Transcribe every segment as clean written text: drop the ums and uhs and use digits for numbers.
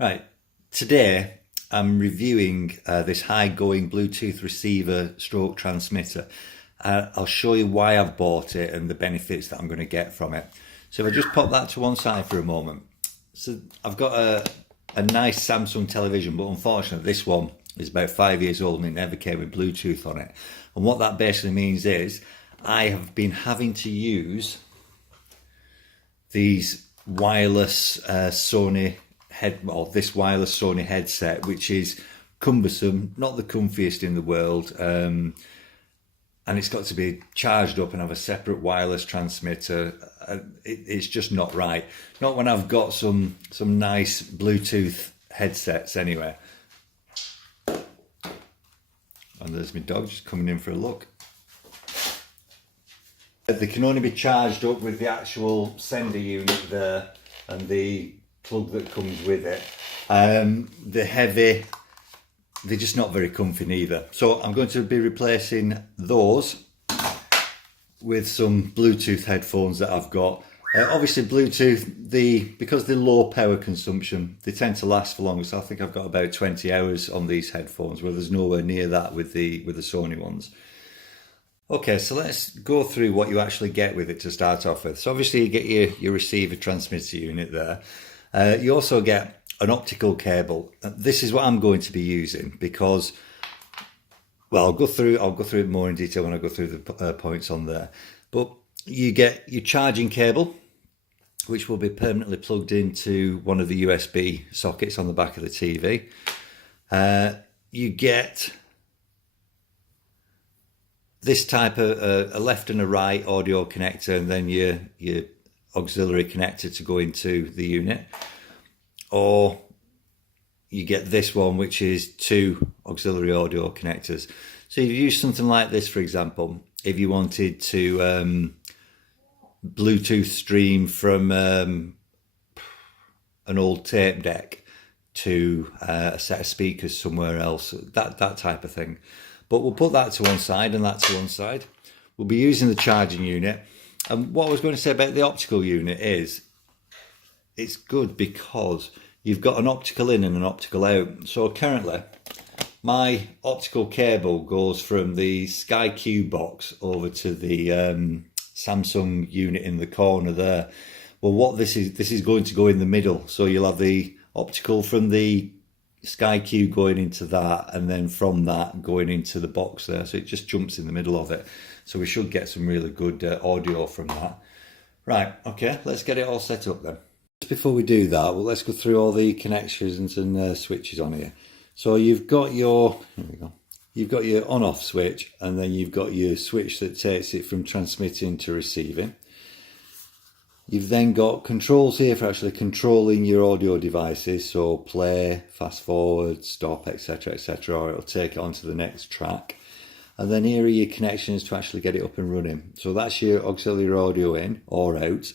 Right, today I'm reviewing this HiGoing Bluetooth receiver stroke transmitter. I'll show you why I've bought it and the benefits that I'm going to get from it. So if I just pop that to one side for a moment. So I've got a nice Samsung television, but unfortunately this one is about 5 years old and it never came with Bluetooth on it. And what that basically means is I have been having to use these wireless Sony this wireless Sony headset, which is cumbersome, not the comfiest in the world, and it's got to be charged up and have a separate wireless transmitter. It's just not right. Not when I've got some nice Bluetooth headsets anyway. And there's my dog just coming in for a look. They can only be charged up with the actual sender unit there and the plug that comes with it. The heavy, they're just not very comfy neither. So I'm going to be replacing those with some Bluetooth headphones that I've got. Obviously Bluetooth, because they're low power consumption, they tend to last for longer. So I think I've got about 20 hours on these headphones, where there's nowhere near that with the Sony ones. Okay, so let's go through what you actually get with it to start off with. So obviously you get your receiver transmitter unit there. You also get an optical cable. This is what I'm going to be using because, well, I'll go through it more in detail when I go through the points on there. But you get your charging cable, which will be permanently plugged into one of the USB sockets on the back of the TV. You get this type of a left and a right audio connector, and then your auxiliary connector to go into the unit. Or you get this one, which is two auxiliary audio connectors. So you use something like this, for example, if you wanted to Bluetooth stream from an old tape deck to a set of speakers somewhere else, that type of thing. But we'll put that to one side and that to one side. We'll be using the charging unit. And what I was going to say about the optical unit is it's good because you've got an optical in and an optical out. So currently my optical cable goes from the Sky Q box over to the Samsung unit in the corner there. Well, what this is going to go in the middle. So you'll have the optical from the Sky Q going into that, and then from that going into the box there. So it just jumps in the middle of it. So we should get some really good audio from that. Right, okay, let's get it all set up then. Just before we do that, well, let's go through all the connections and switches on here. So you've got your, here we go. You've got your on-off switch, and then you've got your switch that takes it from transmitting to receiving. You've then got controls here for actually controlling your audio devices, so play, fast forward, stop, etc, etc, or it'll take it onto the next track. And then here are your connections to actually get it up and running. So that's your auxiliary audio in or out.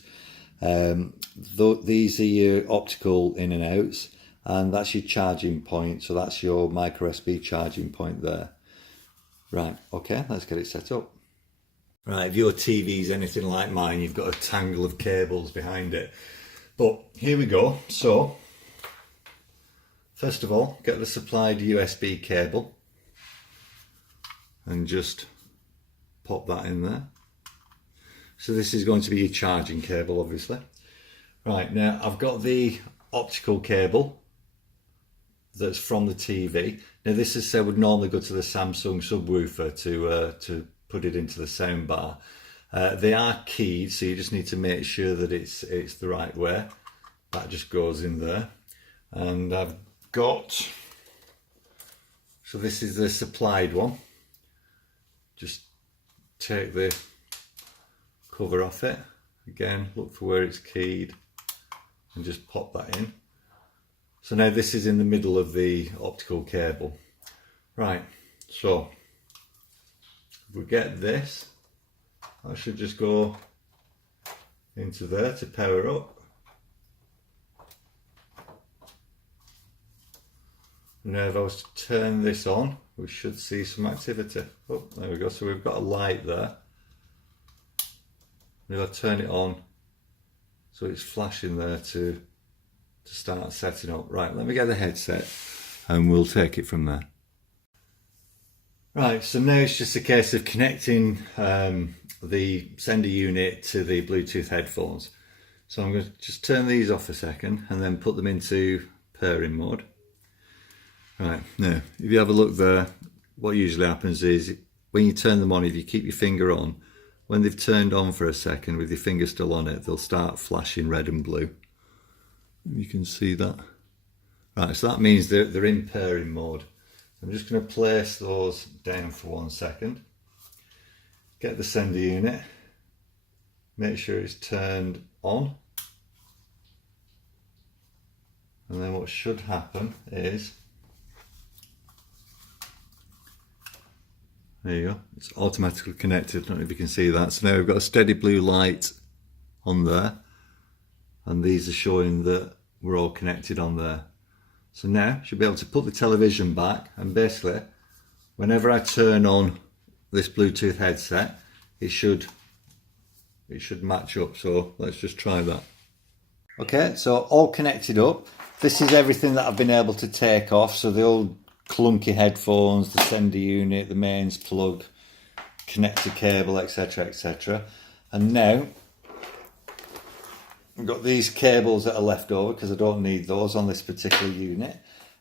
These are your optical in and outs, and that's your charging point. So that's your micro USB charging point there. Right, okay, let's get it set up. Right, if your TV's anything like mine, you've got a tangle of cables behind it. But here we go. So, first of all, get the supplied USB cable and just pop that in there. So this is going to be your charging cable, obviously. Right, now I've got the optical cable that's from the TV. Now this is would normally go to the Samsung subwoofer to put it into the sound bar. They are keyed, so you just need to make sure that it's the right way. That just goes in there. And I've got, so this is the supplied one. Just take the cover off it. Again, look for where it's keyed and just pop that in. So now this is in the middle of the optical cable. Right, so if we get this, I should just go into there to power up. Now if I was to turn this on, we should see some activity. Oh, there we go, so we've got a light there. And if I turn it on, so it's flashing there to to start setting up. Right, let me get the headset and we'll take it from there. Right, so now it's just a case of connecting the sender unit to the Bluetooth headphones. So I'm going to just turn these off a second and then put them into pairing mode. Right, now if you have a look there, what usually happens is when you turn them on, if you keep your finger on, when they've turned on for a second with your finger still on it, they'll start flashing red and blue. You can see that. Right, so that means they're in pairing mode. I'm just going to place those down for 1 second. Get the sender unit. Make sure it's turned on. And then what should happen is, there you go, it's automatically connected. I don't know if you can see that. So now we've got a steady blue light on there, and these are showing that we're all connected on there. So now I should be able to put the television back, and basically whenever I turn on this Bluetooth headset, it should match up. So let's just try that. Okay, so all connected up. This is everything that I've been able to take off. So the old clunky headphones, the sender unit, the mains plug, connector cable, etc, etc. And now we've got these cables that are left over because I don't need those on this particular unit.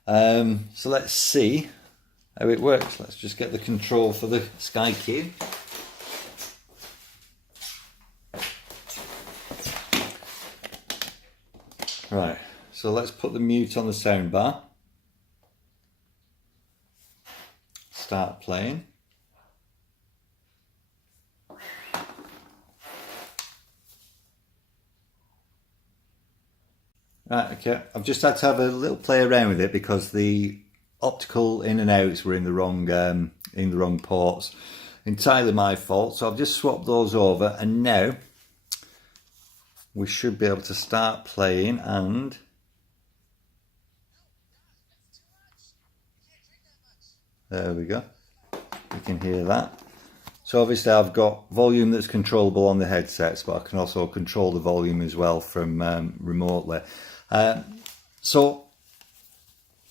So let's see how it works. Let's just get the control for the SkyQ. Right, so let's put the mute on the soundbar. Start playing. Right, okay, I've just had to have a little play around with it because the optical in and outs were in the wrong ports. Entirely my fault, so I've just swapped those over, and now we should be able to start playing, and there we go. You can hear that. So obviously I've got volume that's controllable on the headsets, but I can also control the volume as well from remotely. So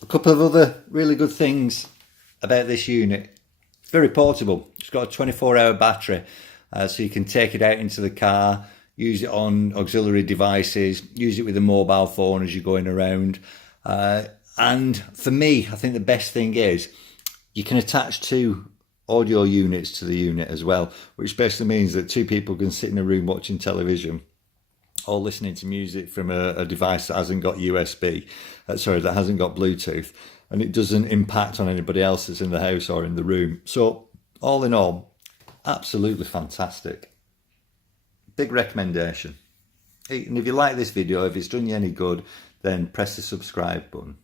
a couple of other really good things about this unit. It's very portable. It's got a 24-hour battery, so you can take it out into the car, use it on auxiliary devices, use it with a mobile phone as you're going around. And for me, I think the best thing is you can attach two audio units to the unit as well, which basically means that two people can sit in a room watching television or listening to music from a device that hasn't got USB, that hasn't got Bluetooth, and it doesn't impact on anybody else that's in the house or in the room. So all in all, absolutely fantastic. Big recommendation. And if you like this video, if it's done you any good, then press the subscribe button.